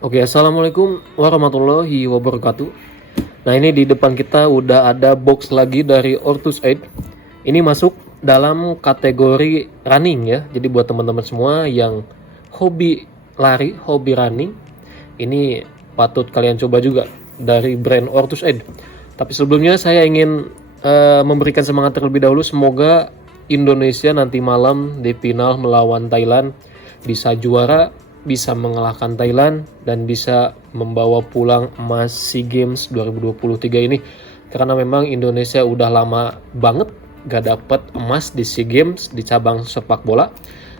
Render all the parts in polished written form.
Oke, assalamualaikum warahmatullahi wabarakatuh. Nah, ini di depan kita udah ada box lagi dari Ortus Aid. Ini masuk dalam kategori running ya. Jadi buat teman-teman semua yang hobi lari, hobi running, ini patut kalian coba juga dari brand Ortus Aid. Tapi sebelumnya saya ingin memberikan semangat terlebih dahulu. Semoga Indonesia nanti malam di final melawan Thailand bisa juara, bisa mengalahkan Thailand, dan bisa membawa pulang emas SEA Games 2023 ini. Karena memang Indonesia udah lama banget gak dapet emas di SEA Games di cabang sepak bola.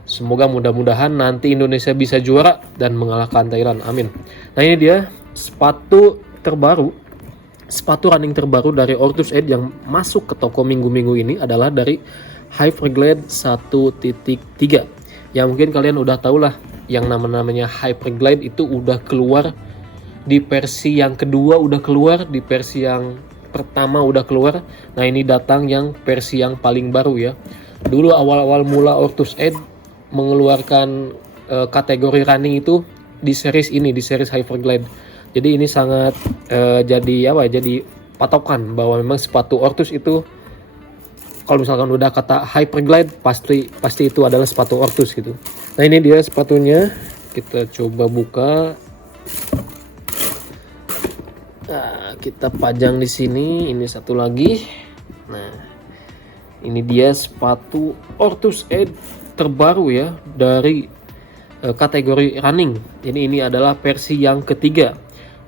Semoga mudah-mudahan nanti Indonesia bisa juara dan mengalahkan Thailand. Amin. Nah, ini dia sepatu terbaru, sepatu running terbaru dari Ortus Aid yang masuk ke toko minggu-minggu ini adalah dari Hyperglide 1.3. Ya mungkin kalian udah tahu lah, yang namanya Hyperglide itu udah keluar di versi yang kedua, udah keluar di versi yang pertama, udah keluar. Nah, ini datang yang versi yang paling baru ya. Dulu awal-awal mula Ortus Aid mengeluarkan kategori running itu di series ini, di series Hyperglide. Jadi ini sangat jadi patokan bahwa memang sepatu Ortus itu kalau misalkan udah kata Hyperglide pasti itu adalah sepatu Ortus gitu. Nah, ini dia sepatunya, kita coba buka. Nah, kita pajang di sini. Ini satu lagi. Nah, ini dia sepatu Ortus Aid terbaru ya dari kategori running. Ini adalah versi yang ketiga.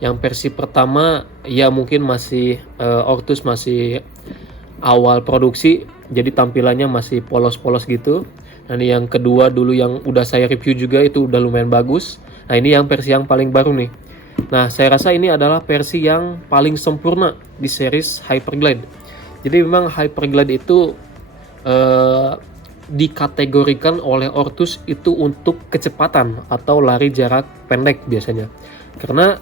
Yang versi pertama ya mungkin masih Ortus masih awal produksi, jadi tampilannya masih polos-polos gitu. Dan yang kedua dulu yang udah saya review juga itu udah lumayan bagus. Nah, ini yang versi yang paling baru nih. Nah, saya rasa ini adalah versi yang paling sempurna di series Hyperglide. Jadi memang Hyperglide itu dikategorikan oleh Ortus itu untuk kecepatan atau lari jarak pendek biasanya. Karena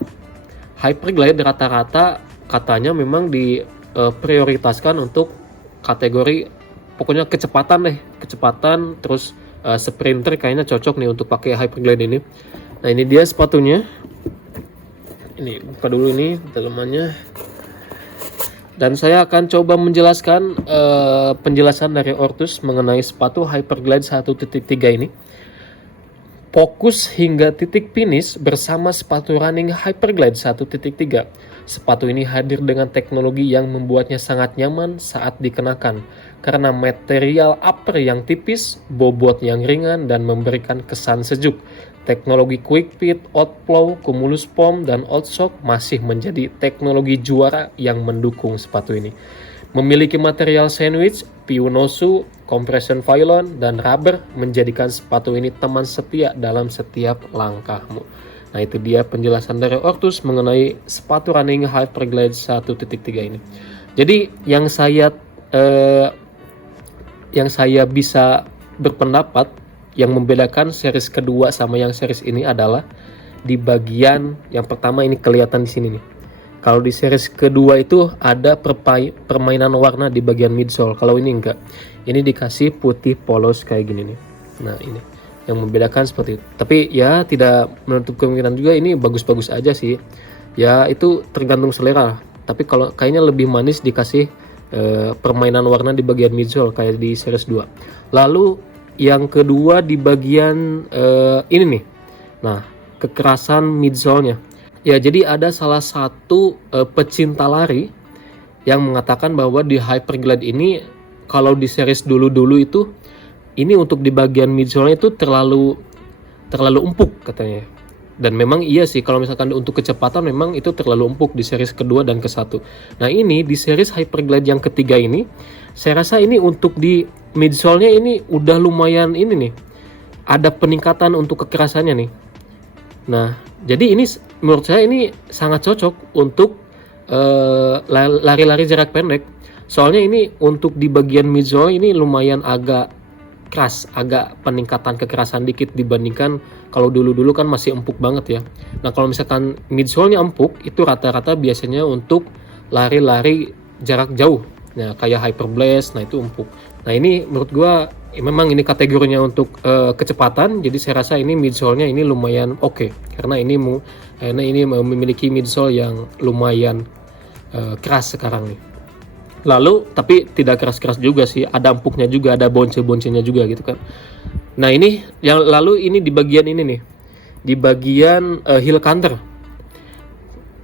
Hyperglide rata-rata katanya memang prioritaskan untuk kategori pokoknya kecepatan deh, kecepatan terus sprinter kayaknya cocok nih untuk pakai Hyperglide ini. Nah, ini dia sepatunya. Ini buka dulu ini dalamannya. Dan saya akan coba menjelaskan penjelasan dari Ortus mengenai sepatu Hyperglide 1.3 ini. Fokus hingga titik finish bersama sepatu running Hyperglide 1.3. Sepatu ini hadir dengan teknologi yang membuatnya sangat nyaman saat dikenakan karena material upper yang tipis, bobot yang ringan, dan memberikan kesan sejuk. Teknologi Quick Fit, Outflow, Cumulus Foam, dan Outshock masih menjadi teknologi juara yang mendukung sepatu ini. Memiliki material sandwich, Pionosu, compression nylon, dan rubber menjadikan sepatu ini teman setia dalam setiap langkahmu. Nah, itu dia penjelasan dari Ortus mengenai sepatu running Hyperglide 1.3 ini. Jadi yang saya bisa berpendapat yang membedakan series kedua sama yang series ini adalah di bagian yang pertama, ini kelihatan di sini nih. Kalau di series kedua itu ada permainan warna di bagian midsole. Kalau ini enggak. Ini dikasih putih polos kayak gini nih. Nah, ini yang membedakan seperti itu. Tapi ya tidak menutup kemungkinan juga ini bagus-bagus aja sih. Ya itu tergantung selera. Tapi kalau kayaknya lebih manis dikasih permainan warna di bagian midsole kayak di series 2. Lalu yang kedua di bagian ini nih. Nah, kekerasan midsole-nya. Ya, jadi ada salah satu pecinta lari yang mengatakan bahwa di Hyperglide ini kalau di series dulu-dulu itu ini untuk di bagian midsole itu terlalu empuk katanya. Dan memang iya sih, kalau misalkan untuk kecepatan memang itu terlalu empuk di series kedua dan ke-1. Nah, ini di series Hyperglide yang ketiga ini saya rasa ini untuk di midsole-nya ini udah lumayan ini nih. Ada peningkatan untuk kekerasannya nih. Nah, jadi ini menurut saya ini sangat cocok untuk lari-lari jarak pendek. Soalnya ini untuk di bagian midsole ini lumayan agak keras, agak peningkatan kekerasan dikit dibandingkan kalau dulu-dulu kan masih empuk banget ya. Nah, kalau misalkan midsole-nya empuk, itu rata-rata biasanya untuk lari-lari jarak jauh. Nah, kayak Hyperblast, nah itu empuk. Nah, ini menurut gua Memang ini kategorinya untuk kecepatan, jadi saya rasa ini midsole-nya ini lumayan oke, karena ini memiliki midsole yang lumayan keras sekarang nih. Lalu tapi tidak keras-keras juga sih, ada empuknya juga, ada bonce-boncenya juga gitu kan. Nah ini yang lalu ini di bagian ini nih, di bagian heel counter.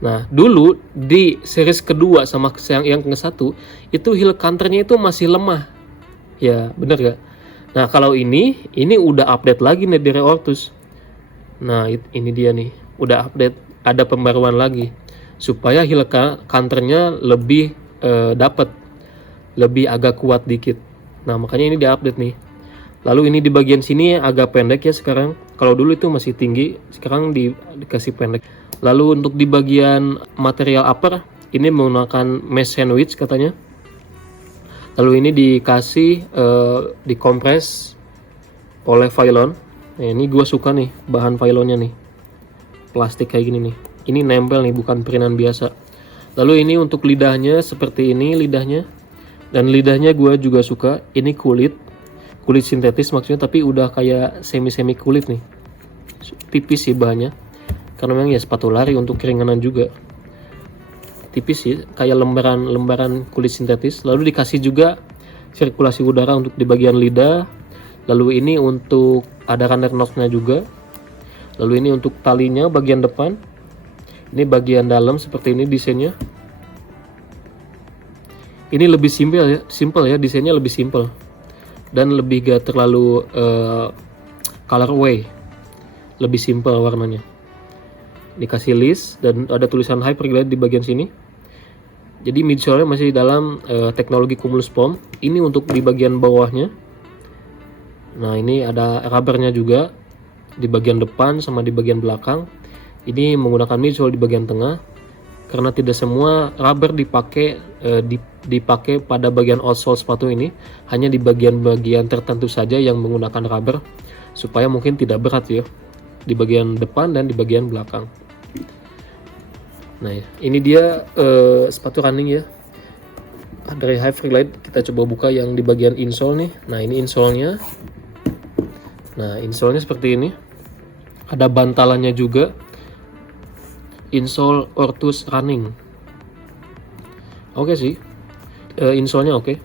Nah dulu di series kedua sama yang ke-1 itu heel counternya itu masih lemah, ya bener gak? Nah kalau ini udah update lagi nih dari Ortus. Nah ini dia nih, udah update, ada pembaruan lagi supaya heel counternya lebih dapat, lebih agak kuat dikit. Nah makanya ini diupdate nih. Lalu ini di bagian sini agak pendek ya sekarang. Kalau dulu itu masih tinggi, sekarang dikasih pendek. Lalu untuk di bagian material upper ini menggunakan mesh sandwich katanya. Lalu ini dikasih dikompres oleh Phylon. Nah, ini gue suka nih bahan Phylonnya nih, plastik kayak gini nih. Ini nempel nih, bukan printan biasa. Lalu ini untuk lidahnya seperti ini lidahnya, dan lidahnya gue juga suka. Ini kulit sintetis maksudnya, tapi udah kayak semi kulit nih, tipis sih bahannya, karena memang ya sepatu lari untuk keringanan juga. Tipis sih, kayak lembaran kulit sintetis. Lalu dikasih juga sirkulasi udara untuk di bagian lidah. Lalu ini untuk ada runner knob-nya juga. Lalu ini untuk talinya bagian depan. Ini bagian dalam seperti ini desainnya. Ini lebih simple ya, desainnya lebih simple dan lebih gak terlalu colorway, lebih simple warnanya. Dikasih list dan ada tulisan Hyperglide di bagian sini. Jadi midsole-nya masih dalam teknologi Cumulus foam. Ini untuk di bagian bawahnya. Nah ini ada rubbernya juga di bagian depan sama di bagian belakang. Ini menggunakan midsole di bagian tengah, karena tidak semua rubber dipakai pada bagian outsole sepatu ini. Hanya di bagian-bagian tertentu saja yang menggunakan rubber, supaya mungkin tidak berat ya, di bagian depan dan di bagian belakang. Nah ya, ini dia sepatu running ya dari Hyperglide. Kita coba buka yang di bagian insole nih. Nah ini insole-nya. Nah insole-nya seperti ini. Ada bantalannya juga. Insole Ortus Running. Oke sih, insole-nya oke.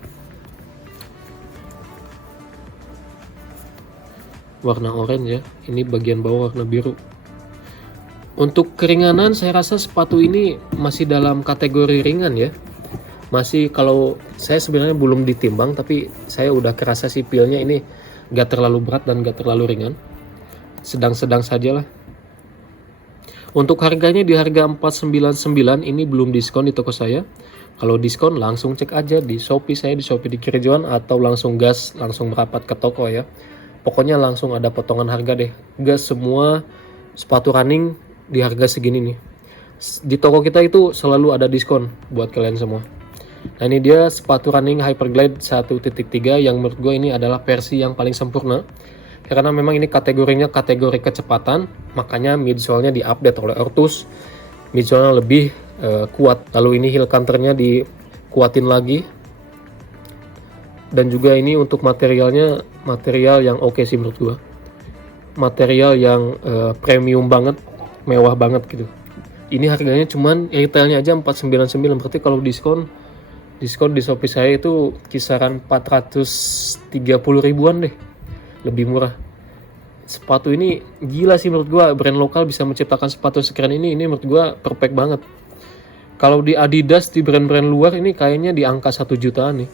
Warna oranye ya. Ini bagian bawah warna biru. Untuk keringanan saya rasa sepatu ini masih dalam kategori ringan ya. Masih, kalau saya sebenarnya belum ditimbang, tapi saya udah kerasa sih feel-nya ini gak terlalu berat dan gak terlalu ringan. Sedang-sedang saja lah. Untuk harganya di harga 499, ini belum diskon di toko saya. Kalau diskon langsung cek aja di Shopee saya, di Shopee di Kirijuan, atau langsung gas, langsung merapat ke toko ya. Pokoknya langsung ada potongan harga deh. Gas semua sepatu running di harga segini nih. Di toko kita itu selalu ada diskon buat kalian semua. Nah ini dia sepatu running Hyperglide 1.3 yang menurut gue ini adalah versi yang paling sempurna. Karena memang ini kategorinya kategori kecepatan, makanya midsole-nya diupdate oleh Ortus. Midsole-nya lebih kuat. Lalu ini heel counter-nya dikuatin lagi. Dan juga ini untuk materialnya, material yang oke sih menurut gua. Material yang premium banget, mewah banget gitu. Ini harganya cuman retailnya aja 499, berarti kalau diskon di Shopee saya itu kisaran 430 ribuan deh. Lebih murah. Sepatu ini gila sih menurut gua, brand lokal bisa menciptakan sepatu sekeren ini menurut gua perfect banget. Kalau di Adidas, di brand-brand luar ini kayaknya di angka 1 jutaan nih.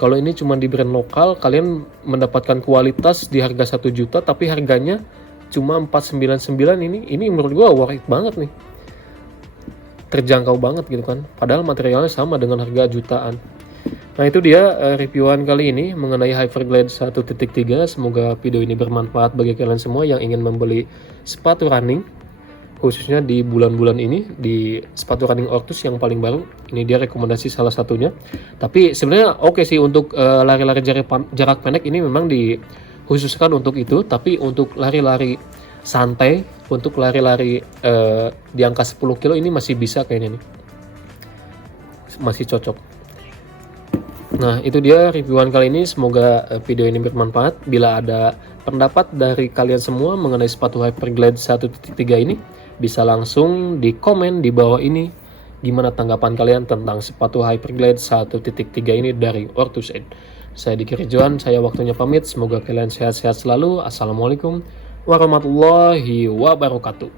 Kalau ini cuma di brand lokal, kalian mendapatkan kualitas di harga 1 juta, tapi harganya cuma 499. Ini menurut gua worth it banget nih. Terjangkau banget gitu kan. Padahal materialnya sama dengan harga jutaan. Nah itu dia reviewan kali ini mengenai Hyperglide 1.3. Semoga video ini bermanfaat bagi kalian semua yang ingin membeli sepatu running, khususnya di bulan-bulan ini, di sepatu running Ortus yang paling baru. Ini dia rekomendasi salah satunya. Tapi sebenarnya oke sih untuk lari-lari jarak pendek, ini memang dikhususkan untuk itu. Tapi untuk lari-lari santai, untuk lari-lari di angka 10 kilo ini masih bisa kayaknya nih, masih cocok. Nah, itu dia reviewan kali ini. Semoga video ini bermanfaat. Bila ada pendapat dari kalian semua mengenai sepatu Hyperglide 1.3 ini, bisa langsung di komen di bawah ini. Gimana tanggapan kalian tentang sepatu Hyperglide 1.3 ini dari Ortus 8? Saya Diki Rijuan, saya waktunya pamit. Semoga kalian sehat-sehat selalu. Assalamualaikum warahmatullahi wabarakatuh.